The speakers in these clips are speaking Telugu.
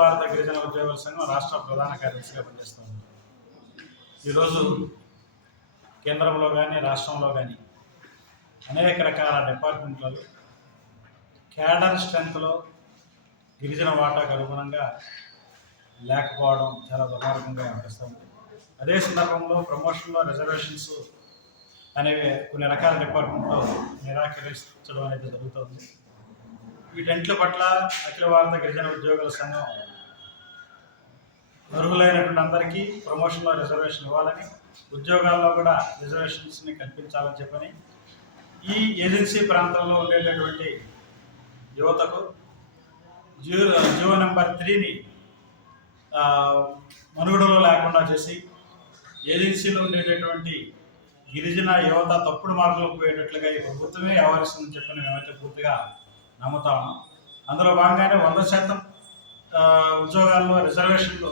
భారత గిరిజన ఉద్యోగుల సంఘం రాష్ట్ర ప్రధాన కార్యదర్శిగా పనిచేస్తూ ఈరోజు కేంద్రంలో కానీ రాష్ట్రంలో కానీ అనేక రకాల డిపార్ట్మెంట్లలో క్యాడర్ స్ట్రెంత్లో గిరిజన వాటాకు అనుగుణంగా లేకపోవడం చాలా దుర్మార్గంగా అనిపిస్తుంది. అదే సందర్భంలో ప్రమోషన్లో రిజర్వేషన్స్ అనేవి కొన్ని రకాల డిపార్ట్మెంట్లో నిరాకరించడం అనేది జరుగుతుంది. వీటన్నిటి పట్ల అఖిల భారత గిరిజన ఉద్యోగుల సంఘం అర్హులైనటువంటి అందరికీ ప్రమోషన్లో రిజర్వేషన్ ఇవ్వాలని ఉద్యోగాల్లో కూడా రిజర్వేషన్స్ని కల్పించాలని చెప్పని ఈ ఏజెన్సీ ప్రాంతంలో ఉండేటటువంటి యువతకు జియో జియో నెంబర్ త్రీని మనుగడలో లేకుండా చేసి ఏజెన్సీలో ఉండేటటువంటి గిరిజన యువత తప్పుడు మార్గంలో పోయేటట్లుగా ఈ ప్రభుత్వమే వ్యవహరిస్తుందని చెప్పని మేమైతే పూర్తిగా నమ్ముతాము. అందులో భాగంగానే వంద శాతం ఉద్యోగాల్లో రిజర్వేషన్లు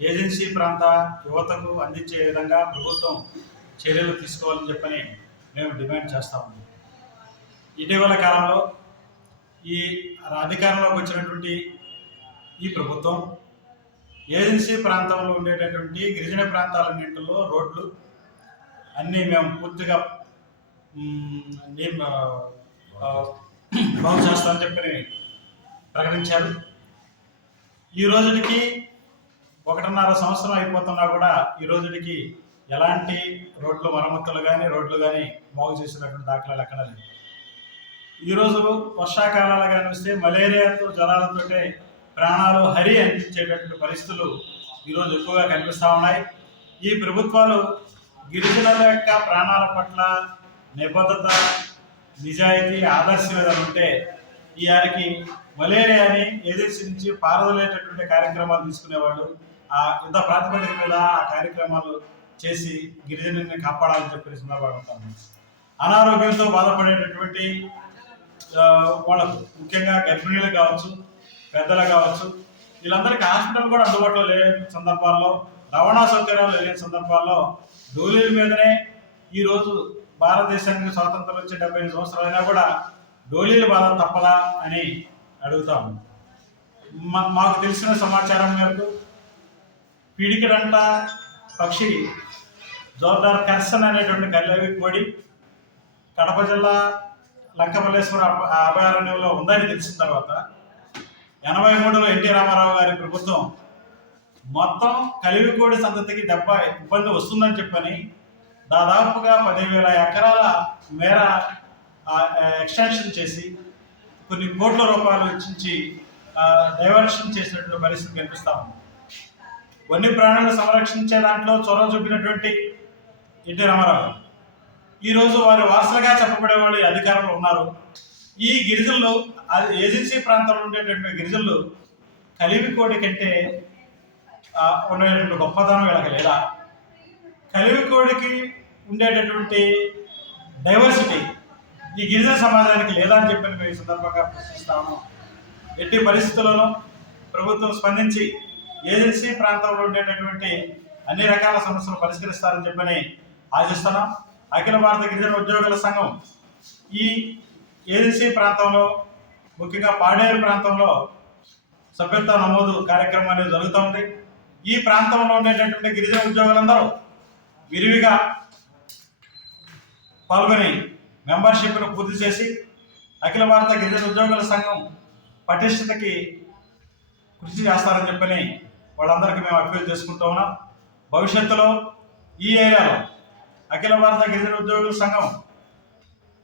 ఏజెన్సీ ప్రాంత యువతకు అందించే విధంగా ప్రభుత్వం చర్యలు తీసుకోవాలని చెప్పని మేము డిమాండ్ చేస్తాము ఇటీవల కాలంలో ఈ అధికారంలోకి వచ్చినటువంటి ఈ ప్రభుత్వం ఏజెన్సీ ప్రాంతంలో ఉండేటటువంటి గిరిజన ప్రాంతాలన్నింటిలో రోడ్లు అన్నీ మేము పూర్తిగా బాగు చేస్తామని చెప్పి ప్రకటించారు ఈ రోజుకి ఒకటిన్నర సంవత్సరం అయిపోతున్నా కూడా ఈ రోజుకి ఎలాంటి రోడ్లు మరమ్మతులు కానీ రోడ్లు కానీ బాగు చేసినటువంటి దాఖలాలు ఎక్కడ లేదు ఈరోజు వర్షాకాలాలు కనిపిస్తే మలేరియాతో జ్వరాలతోటే ప్రాణాలు హరి అందించేటటువంటి పరిస్థితులు ఈరోజు ఎక్కువగా కనిపిస్తూ ఉన్నాయి. ఈ ప్రభుత్వాలు గిరిజనుల యొక్క ప్రాణాల పట్ల నిబద్ధత నిజాయితీ ఆదర్శం ఉంటే ఈ వారికి మలేరియాని ఏజెన్సీ నుంచి పారదలేటటువంటి కార్యక్రమాలు తీసుకునేవాళ్ళు. ఆ యుద్ధ ప్రాతిపదిక మీద ఆ కార్యక్రమాలు చేసి గిరిజనుల్ని కాపాడాలని చెప్పి సందర్భంగా అనారోగ్యంతో బాధపడేటటువంటి వాళ్ళకు ముఖ్యంగా గర్భిణీలు కావచ్చు పెద్దలు కావచ్చు వీళ్ళందరికీ హాస్పిటల్ కూడా అందుబాటులో లేని సందర్భాల్లో రవాణా సౌకర్యాలు లేని సందర్భాల్లో డోలీల మీదనే ఈరోజు భారతదేశానికి స్వాతంత్రం వచ్చే డెబ్బై ఎనిమిది సంవత్సరాలైనా కూడా డోలీల బాధ తప్పలా అని అడుగుతాము మాకు తెలిసిన సమాచారం మేరకు పిడికిడంట పక్షి జోర్దార్ కర్సన్ అనేటువంటి కల్లవి కోడి కడప జిల్లా లంకమల్లేశ్వర అభయారణ్యంలో ఉందని తెలిసిన తర్వాత ఎనభై మూడులో ఎన్టీ రామారావు గారి ప్రభుత్వం మొత్తం కలివికోడి సంతతికి దెబ్బ ఇబ్బంది వస్తుందని చెప్పని దాదాపుగా పదివేల ఎకరాల మేర ఎక్స్టెన్షన్ చేసి కొన్ని కోట్ల రూపాయలు ఇచ్చించి డైవర్షన్ చేసినటువంటి పరిస్థితి కనిపిస్తా ఉంది. వన్య ప్రాణులను సంరక్షించే దాంట్లో చొరవ చూపినటువంటి ఎన్టీ రామారావు. ఈరోజు వారి వారసులుగా చెప్పబడే వాళ్ళు అధికారులు అధికారంలో ఉన్నారు. ఈ గిరిజనులు ఏజెన్సీ ప్రాంతంలో ఉండేటటువంటి గిరిజనులు కోటి కంటే ఆ, గొప్పతనం వీళ్ళకి లేదా? కలివికోడికి ఉండేటటువంటి డైవర్సిటీ ఈ గిరిజన సమాజానికి లేదా అని చెప్పి మేము ఈ సందర్భంగా ప్రశ్నిస్తాము. ఎట్టి పరిస్థితుల్లోనూ ప్రభుత్వం స్పందించి ఏజెన్సీ ప్రాంతంలో ఉండేటటువంటి అన్ని రకాల సమస్యలు పరిష్కరిస్తారని చెప్పని ఆశిస్తున్నాం. అఖిల భారత గిరిజన ఉద్యోగుల సంఘం ఈ ఏజెన్సీ ప్రాంతంలో ముఖ్యంగా పాడేరు ప్రాంతంలో సభ్యత్వ నమోదు కార్యక్రమం అనేది జరుగుతోంది. ఈ ప్రాంతంలో ఉండేటటువంటి గిరిజన ఉద్యోగులందరూ విరివిగా పాల్గొని మెంబర్షిప్ను పూర్తి చేసి అఖిల భారత గిరిజన ఉద్యోగుల సంఘం పటిష్టతకి కృషి చేస్తారని చెప్పని వాళ్ళందరికీ మేము అప్పీల్ చేసుకుంటూ ఉన్నాం. భవిష్యత్తులో ఈ ఏరియాలో అఖిల భారత గిరిజన ఉద్యోగుల సంఘం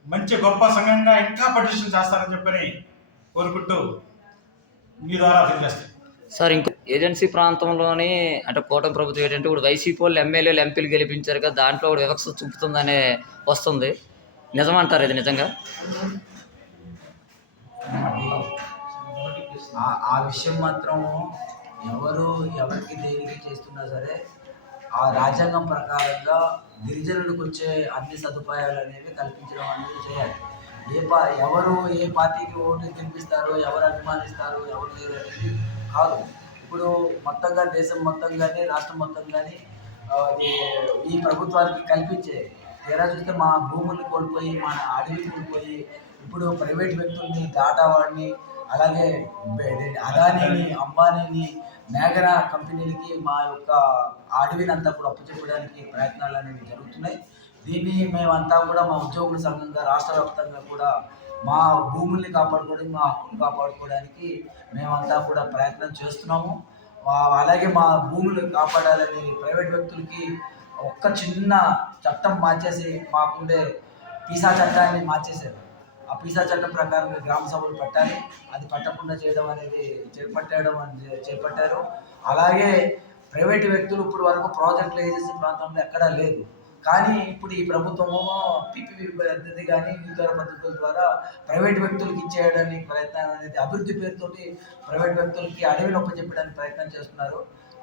మంచి గొప్ప సంఘంగా ఇంకా పటిష్టం చేస్తారని చెప్పని కోరుకుంటూ మీ ద్వారా తెలియజేస్తాను సార్ ఇంకో ఏజెన్సీ ప్రాంతంలోని అంటే కూటమి ప్రభుత్వం ఏంటంటే ఇప్పుడు వైసీపీ వాళ్ళు ఎమ్మెల్యేలు ఎంపీలు గెలిపించారు కదా దాంట్లో కూడా వివక్ష చూపుతుందనే వస్తుంది. నిజమంటారు ఇది నిజంగా? ఆ- ఆ విషయం మాత్రం ఎవరు ఎవరికి దేనికి చేస్తున్నా సరే ఆ రాజ్యాంగం ప్రకారంగా గిరిజనులకు వచ్చే అన్ని సదుపాయాలు అనేవి కల్పించడం అనేది చేయాలి. ఏ పా ఎవరు ఏ పార్టీకి ఓటు గెలిపిస్తారు ఎవరు అభిమానిస్తారు ఎవరు లేరు అనేది కాదు. ఇప్పుడు మొత్తంగా దేశం మొత్తం కానీ రాష్ట్రం మొత్తం కానీ ఈ ప్రభుత్వానికి కల్పించే ఎలా చూస్తే మా భూముల్ని కోల్పోయి మన అడవి కోల్పోయి ఇప్పుడు ప్రైవేట్ వ్యక్తుల్ని దాటా వాడిని అలాగే అదానీని అంబానీని మేఘనా కంపెనీలకి మా యొక్క అడవిని అంతా కూడా అప్పచెప్పడానికి ప్రయత్నాలు అనేవి జరుగుతున్నాయి. దీన్ని మేమంతా కూడా మా ఉద్యోగుల సంఘంగా రాష్ట్ర వ్యాప్తంగా కూడా మా భూముల్ని కాపాడుకోవడానికి మా హక్కును కాపాడుకోవడానికి మేమంతా కూడా ప్రయత్నం చేస్తున్నాము. అలాగే మా భూములు కాపాడాలని ప్రైవేట్ వ్యక్తులకి ఒక్క చిన్న చట్టం మార్చేసి మాకుండే పీసా చట్టాన్ని మార్చేశారు. ఆ పీసా చట్టం ప్రకారం గ్రామ సభలు పెట్టాలి. అది పెట్టకుండా చేయడం అనేది చేపట్టడం అని చేపట్టారు. అలాగే ప్రైవేట్ వ్యక్తులు ఇప్పుడు వరకు ప్రాజెక్టులు ఏజెన్సీ ప్రాంతంలో ఎక్కడా లేదు. కానీ ఇప్పుడు ఈ ప్రభుత్వము పీపీపీ పద్ధతి కానీ ఇతర పద్ధతుల ద్వారా ప్రైవేట్ వ్యక్తులకి ఇచ్చేయడానికి ప్రయత్నం అనేది అభివృద్ధి పేరుతోటి ప్రైవేట్ వ్యక్తులకి అడవి నొప్పి చెప్పడానికి ప్రయత్నం చేస్తున్నారు.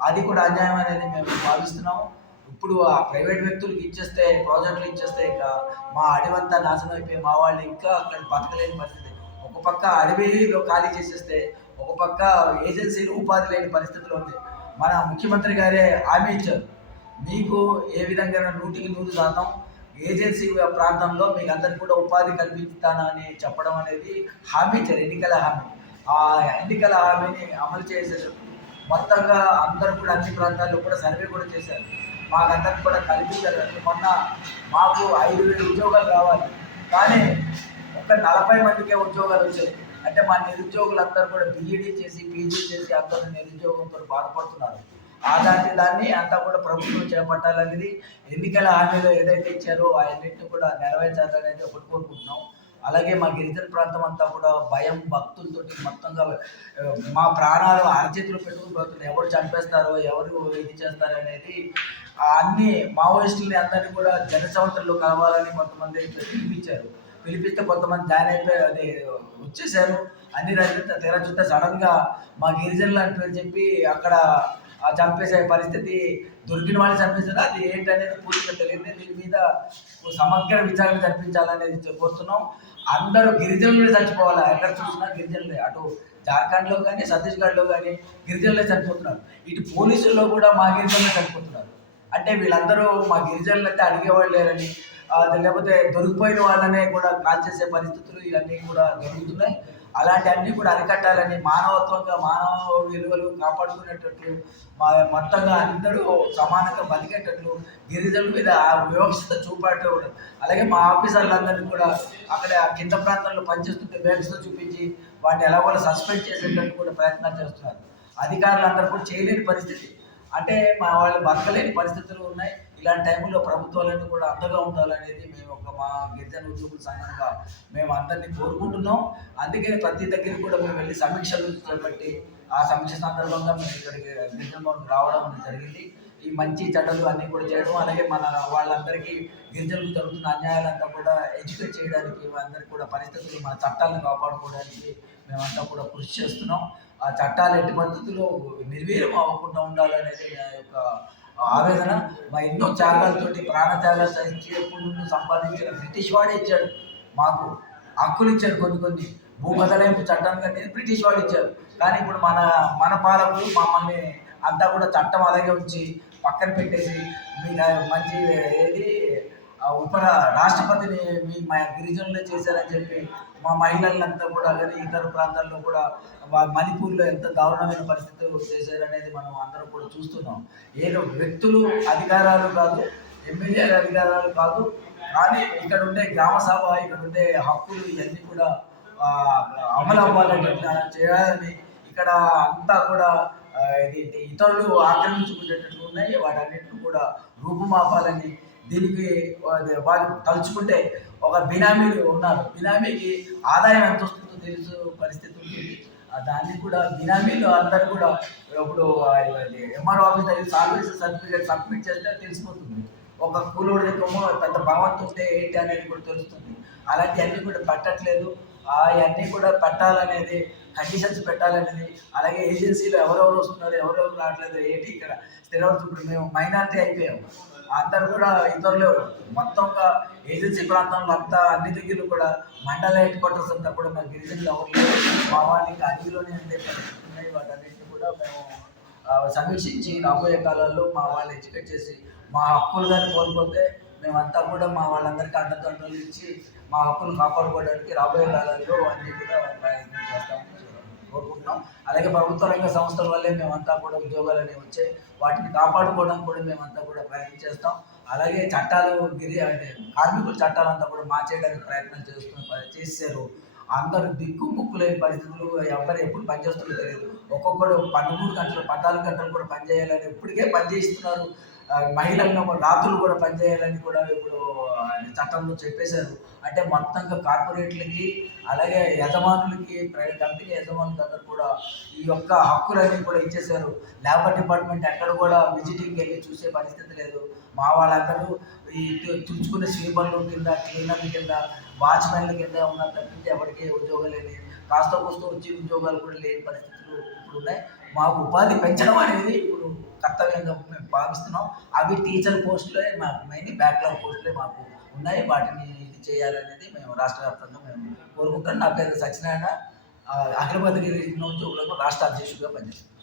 అది కూడా అన్యాయం అనేది మేము భావిస్తున్నాము. ఇప్పుడు ఆ ప్రైవేట్ వ్యక్తులకు ఇచ్చేస్తే ప్రాజెక్టులు ఇచ్చేస్తే ఇక మా అడవంతా నాశనం అయిపోయి మా వాళ్ళు ఇంకా అక్కడ బతకలేని పరిస్థితి. ఒక పక్క అడవిలో ఖాళీ చేసేస్తే ఒక పక్క ఏజెన్సీలు ఉపాధి లేని పరిస్థితిలో ఉంది. మన ముఖ్యమంత్రి గారే హామీ ఇచ్చారు. మీకు ఏ విధంగా నూటికి నూరు శాతం ఏజెన్సీ ప్రాంతంలో మీకు అందరికి కూడా ఉపాధి కల్పిస్తానని చెప్పడం అనేది హామీ ఇచ్చారు ఎన్నికల హామీ. ఆ ఎన్నికల హామీని అమలు చేసేటప్పుడు మొత్తంగా అందరూ కూడా అన్ని ప్రాంతాల్లో కూడా సర్వే కూడా చేశారు. మాకందరికి కూడా కల్పించారు. అంటే మొన్న మాకు ఐదు వేలు ఉద్యోగాలు కావాలి కానీ ఒక నలభై మందికే ఉద్యోగాలు వచ్చాయి. అంటే మా నిరుద్యోగులందరూ కూడా బీఈడీ చేసి పీజీ చేసి అందరూ నిరుద్యోగంతో బాధపడుతున్నారు. అలాంటి దాన్ని అంతా కూడా ప్రభుత్వం చేపట్టాలనేది ఎన్నికల హామీలో ఏదైతే ఇచ్చారో ఆ కూడా నెరవేర్చాలనేది ఒకటి కోరుకుంటున్నాం. అలాగే మా గిరిజన ప్రాంతం అంతా కూడా భయం భక్తులతోటి మొత్తంగా మా ప్రాణాలు అరచేతులు పెట్టుకుని పోతున్నాయి ఎవరు చంపేస్తారో ఎవరు ఇది చేస్తారు అనేది అన్ని మావోయిస్టుల్ని అందరినీ కూడా జన సంవత్సరంలో కలవాలని కొంతమంది పిలిపించారు. పిలిపిస్తే కొంతమంది జాయిన్ అయిపోయి అది వచ్చేసారు. అన్ని రైతులు తెర చూస్తే మా గిరిజనులు అని పేరు చెప్పి అక్కడ చంపేసే పరిస్థితి దొరికిన వాళ్ళు చంపేసారు అది ఏంటనేది పూర్తిగా తెలియదు. దీని మీద సమగ్ర విచారణ జరిపించాలనేది కోరుతున్నాం. అందరూ గిరిజనులు చచ్చిపోవాలా? ఎక్కడ చూసినా గిరిజనులే. అటు జార్ఖండ్లో కానీ ఛత్తీస్గఢ్లో కానీ గిరిజనులే చనిపోతున్నారు. ఇటు పోలీసుల్లో కూడా మా గిరిజనులే చనిపోతున్నారు. అంటే వీళ్ళందరూ మా గిరిజనులు అయితే అడిగేవాళ్ళు లేరని లేకపోతే దొరికిపోయిన వాళ్ళనే కూడా కాల్ చేసే పరిస్థితులు ఇవన్నీ కూడా జరుగుతున్నాయి. అలాంటి అన్ని కూడా అరికట్టాలని మానవత్వంగా మానవ విలువలు కాపాడుకునేటట్లు మా మొత్తంగా అందరూ సమానంగా బతికేటట్లు గిరిజనుల మీద ఆ వివక్షత చూపట్టు అలాగే మా ఆఫీసర్లందరినీ కూడా అక్కడ ఆ కింద ప్రాంతాల్లో పనిచేస్తుంటే వివక్షత చూపించి వాటిని ఎలాగోలా సస్పెండ్ చేసేటట్టు కూడా ప్రయత్నాలు చేస్తున్నారు. అధికారులు అందరూ కూడా చేయలేని పరిస్థితి. అంటే మా వాళ్ళు బతకలేని పరిస్థితులు ఉన్నాయి. ఇలాంటి టైంలో ప్రభుత్వాలను కూడా అండగా ఉండాలనేది మేము ఒక మా గిరిజన ఉద్యోగుల సంఘంగా మేము అందరినీ కోరుకుంటున్నాం. అందుకే ప్రతి దగ్గర కూడా మేము వెళ్ళి సమీక్షలు చేపట్టి ఆ సమీక్ష సందర్భంగా మేము ఇక్కడికి గిరిజన భవన్ రావడం జరిగింది. ఈ మంచి చెడ్డలు అన్నీ కూడా చేయడం అలాగే మన వాళ్ళందరికీ గిరిజనులకు జరుగుతున్న అన్యాయాలంతా కూడా ఎడ్యుకేట్ చేయడానికి అందరికీ కూడా పరిస్థితులు మన చట్టాలను కాపాడుకోవడానికి మేమంతా కూడా కృషి చేస్తున్నాం. ఆ చట్టాలు ఎట్టి పద్ధతిలో నిర్వీర్యం అవ్వకుండా ఉండాలనేది నా యొక్క ఆవేదన. మా ఎన్నో త్యాగాలతోటి ప్రాణ త్యాగాలు సహించి ఎప్పుడు నుండి సంపాదించిన బ్రిటిష్ వాడే ఇచ్చాడు మాకు. హక్కులు ఇచ్చారు కొన్ని కొన్ని. భూ బదలాయింపు చట్టానికి అనేది బ్రిటిష్ వాడు ఇచ్చారు కానీ ఇప్పుడు మన మన పాలకులు మమ్మల్ని అంతా కూడా చట్టం అలాగే ఉంచి పక్కన పెట్టేసి మీ మంచి ఏది ఉప రాష్ట్రపతిని మీ మా గిరిజనులే చేశారని చెప్పి మా మహిళలంతా కూడా కానీ ఇతర ప్రాంతాల్లో కూడా మణిపూర్లో ఎంత దారుణమైన పరిస్థితులు చేశారనేది మనం అందరం కూడా చూస్తున్నాం. ఏదో వ్యక్తులు అధికారాలు కాదు ఎమ్మెల్యే అధికారాలు కాదు కానీ ఇక్కడ ఉండే గ్రామ సభ ఇక్కడ ఉండే హక్కులు ఇవన్నీ కూడా అమలు అవ్వాలని చేయాలని ఇక్కడ అంతా కూడా ఇది ఇది ఇతరులు ఆక్రమించుకునేటట్లు ఉన్నాయి వాటన్నిటిని కూడా రూపుమాపాలని దీనికి వాళ్ళు తలుచుకుంటే ఒక బినామీలు ఉన్నారు. బినామీకి ఆదాయం ఎంత వస్తుందో తెలుసు పరిస్థితి ఉంటుంది. దాన్ని కూడా బినామీలు అందరు కూడా ఇప్పుడు ఎంఆర్ఓ ఆఫీస్ దగ్గర సర్టిఫికేట్ సబ్మిట్ చేస్తే తెలిసిపోతుంది. ఒక కూలోడి దగ్గర పెద్ద భగవంతు ఉంటే ఏంటి అనేది కూడా తెలుస్తుంది. అలాంటివన్నీ కూడా పట్టట్లేదు. అవన్నీ కూడా పెట్టాలనేది కండిషన్స్ పెట్టాలనేది అలాగే ఏజెన్సీలో ఎవరెవరు వస్తున్నారు ఎవరెవరు రావట్లేదు ఏంటి ఇక్కడ స్థిరవస్తు ఇప్పుడు మేము మైనారిటీ అయిపోయాము. అందరు కూడా ఇతరులు మొత్తంగా ఏజెన్సీ ప్రాంతంలో అంతా అన్ని దగ్గర కూడా మండల హెడ్ క్వార్టర్స్ అంతా కూడా మా గిరిజనులు ఎవరు భావానికి మా వాళ్ళకి అడవిలోనే ఉన్నాయి. కూడా మేము సమీక్షించి రాబోయే కాలాల్లో మా వాళ్ళు ఎడ్యుకేట్ చేసి మా హక్కులు కానీ కోల్పోతే మేమంతా కూడా మా వాళ్ళందరికీ అండదండలు ఇచ్చి మా హక్కులు కాపాడుకోవడానికి రాబోయే కాలంలో అన్ని కూడా ప్రయత్నం చేస్తామని కోరుకుంటున్నాం. అలాగే ప్రభుత్వ రంగ సంస్థల వల్లే మేమంతా కూడా ఉద్యోగాలు అనేవి వచ్చాయి. వాటిని కాపాడుకోవడానికి కూడా మేమంతా కూడా ప్రయత్నం చేస్తాం. అలాగే చట్టాలు గిరి అంటే కార్మికుల చట్టాలంతా కూడా మార్చేయడానికి ప్రయత్నం చేస్తున్న చేశారు. అందరూ దిక్కు ముక్కు లేని పరిస్థితులు ఎవరు ఎప్పుడు పనిచేస్తుందో తెలియదు. ఒక్కొక్కడు పన్నెండు గంటలు పద్నాలుగు గంటలు కూడా పనిచేయాలని ఇప్పటికే పనిచేస్తున్నారు మహిళలను రాత్రులు కూడా పనిచేయాలని కూడా ఇప్పుడు చట్టంలో చెప్పేశారు. అంటే మొత్తంగా కార్పొరేట్లకి అలాగే యజమానులకి ప్రైవేట్ కంపెనీ యజమానులకి అందరూ కూడా ఈ యొక్క హక్కులన్నీ కూడా ఇచ్చేశారు. లేబర్ డిపార్ట్మెంట్ ఎక్కడ కూడా విజిటింగ్కి వెళ్ళి చూసే పరిస్థితి లేదు. మా వాళ్ళందరూ ఈ తుంచుకునే తుడుచుకునే స్వీపర్లు కింద క్లీనర్ల కింద వాచ్మెన్ల కింద ఉన్న తప్పించి ఎవరికి ఉద్యోగాలు లేని కాస్త కోస్త వచ్చి ఉద్యోగాలు కూడా లేని పరిస్థితులు ఇప్పుడు ఉన్నాయి మాకు ఉపాధి పెంచడం అనేది ఇప్పుడు కర్తవ్యంగా మేము భావిస్తున్నాం. అవి టీచర్ పోస్టులే మాకు మెయిన్ బ్యాక్లాగ్ పోస్టులే మాకు ఉన్నాయి. వాటిని ఇది చేయాలనేది మేము రాష్ట్ర వ్యాప్తంగా మేము కోరుకుంటాం నా పేరు సత్యనారాయణ. అఖిలబాద్ గిరి రాష్ట్ర అధ్యక్షుడిగా పనిచేస్తున్నాను